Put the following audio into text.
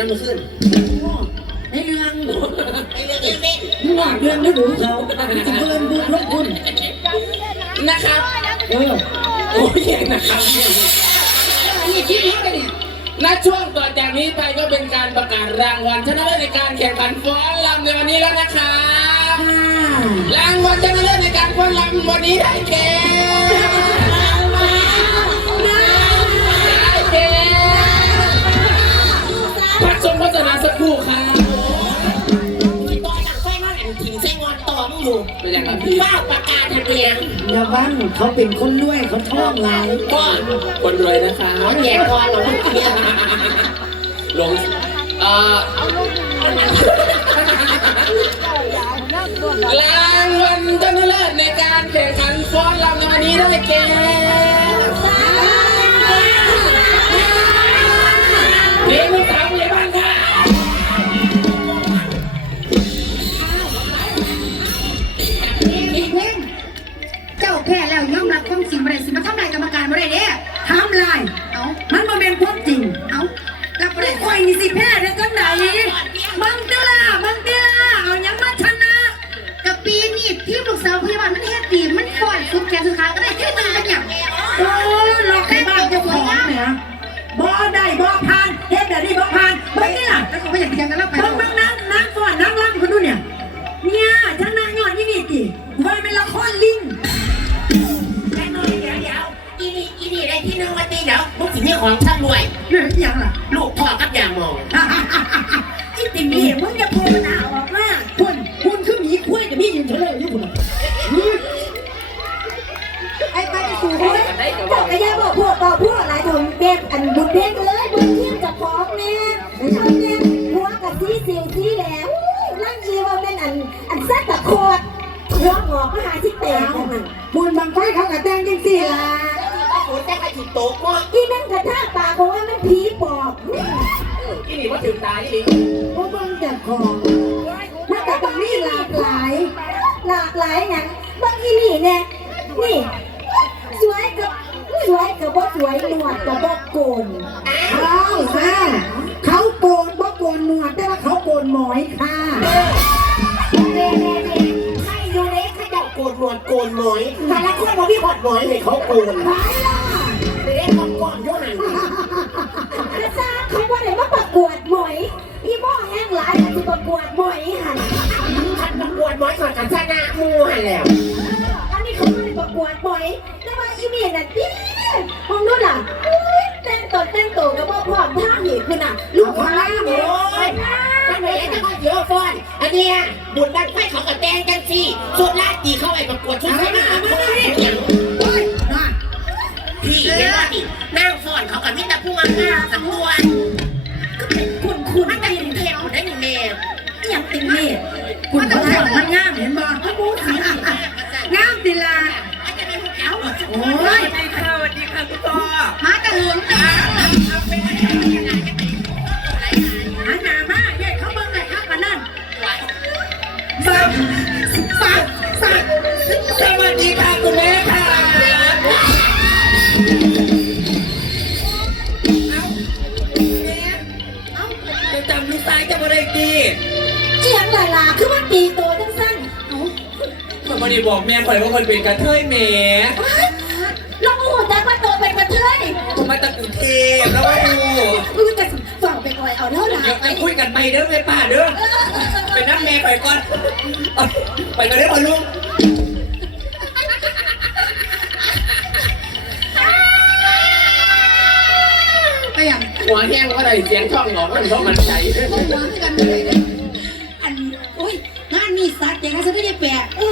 างไฟยังจะจุดยังมาขึ้นในเรื่องไอ้เรื่องเล่นมึงว่าเรื่องนี้หนูเขาจะเกินบุญลบคุณนะครับเออโอ้ยนะครับนี่คิดเห็นกันเนี่ยณช่วงต่อจากนี้ไปก็เป็นการประกาศรางวัลชนะเลิศในการแข่งขันฟ้อนรำในวันนี้แล้วนะครับรางวัลชนะเลิศในการฟ้อนรำวันนี้ได้แก่ อนตอมอยู่เป็นอย่างนั้นพี่ฝ้าประกาศทะเบียนอย่าบ้างเขาเป็นคนรวยเขาท่องหลายก็คนรวยนะคะขอแจกก่อนเหรอเมื่อกี้ลงเอ่อรางวัลชนะเลิศในการแข่งขันฟ้อนรำในวันนี้ได้แก่ แพ้แล้วยอมรับความจริงบ่ได้สิมาทำลายกรรมการบ่ได้เด้ทำลาย เอ้ามันมาเป็นความจริง เอ้ากับบ่ได้ไอ้ควายนี่สิแพ้ได้จังไห ที่หนึ่งวันตีเดี๋ยวพวกสิ่งนี้ของช่างรวยเนี่ยอหย่างล่ะลูกพ่อกับยางมองไอ้ติ่งนี่มึงอย่าโผล่หน้าออกมาคุณคุณคือหมีคุ้ยกับพี่ยืนเฉลยอยู่คุณ ต่กระถิ่นโตกว่าอีนั่นกระท่าปากบอกว่ามันผีปอบอีนี่ว่าถึงตายอีนี่พวกมึงจับของมันก็ต้องมีหลากหลาย หลากหลายงั้นบางทีนี่เนี่ยนี่สวยกับสวยกับบ่สวยหนวดกับบ่โกนเอาซะเขาโกนบ่โกนหนวดแต่ว่าเขาโกนหมอยค่ะเน่เน่เน่ใครอยู่เล็กขยับโกนหนวดโกนหมอยแต่ละคนบอกพี่พอดหมอยให้เขาโกนไปล่ะ เด็กก่อนก่อนยุ่งหันกระซ่าเขาว่าไหนมาประกวดหมอยพี่บ่แห้งหลายแต่ประกวดหมอยหันขันประกวดหมอยก่อนกันชนะมูหันแล้วอันนี้เขาไม่ได้ประกวดหมอยแต่ว่าอีเมียน่ะดิมองดูล่ะอุ๊ยแต่งตนแต่งตัวกับพ่อพร้อมท่าเหตุคือน่ะลูกของล่างโอ้เนี่ยยมันไม่ได้ก็เยอะฟอนอันเนี้ยบุญบังไฟเขากับแดงกันสิสุดลาดตีเข้าไปประกวดชุดชนะอย่างโอ้ยน่ะพี่ เห็นว่าดินั่งฟอนเขากับมิตรผู้งามๆสำรวจ ลายลาคือว่าตีตัวจังสั้นเอ้าเขาบ่ได้บอกแม่ข่อยว่าคนเป็นกระเทยแหม่เราโอ้โหจักว่าตัวเป็นกระเทยผมมาจากกรุงเทพแล้วว่าดูคือจะฝังไปอ่อยเอาเท่าไหร่เดี๋ยวไปคุยกันไปเด้อแม่ป้าเด้อไปนั่งแม่ไปก่อนเอาไปกันเด้อพ่อลุงไปอย่างหัวแห้งว่าไรเสียงช่องหนอกมันเพราะมันใจพวกหัวคือกันเลย เด้ออันอุ้ยงานนี้สัตว์อย่างนั้นฉันไม่ได้แปล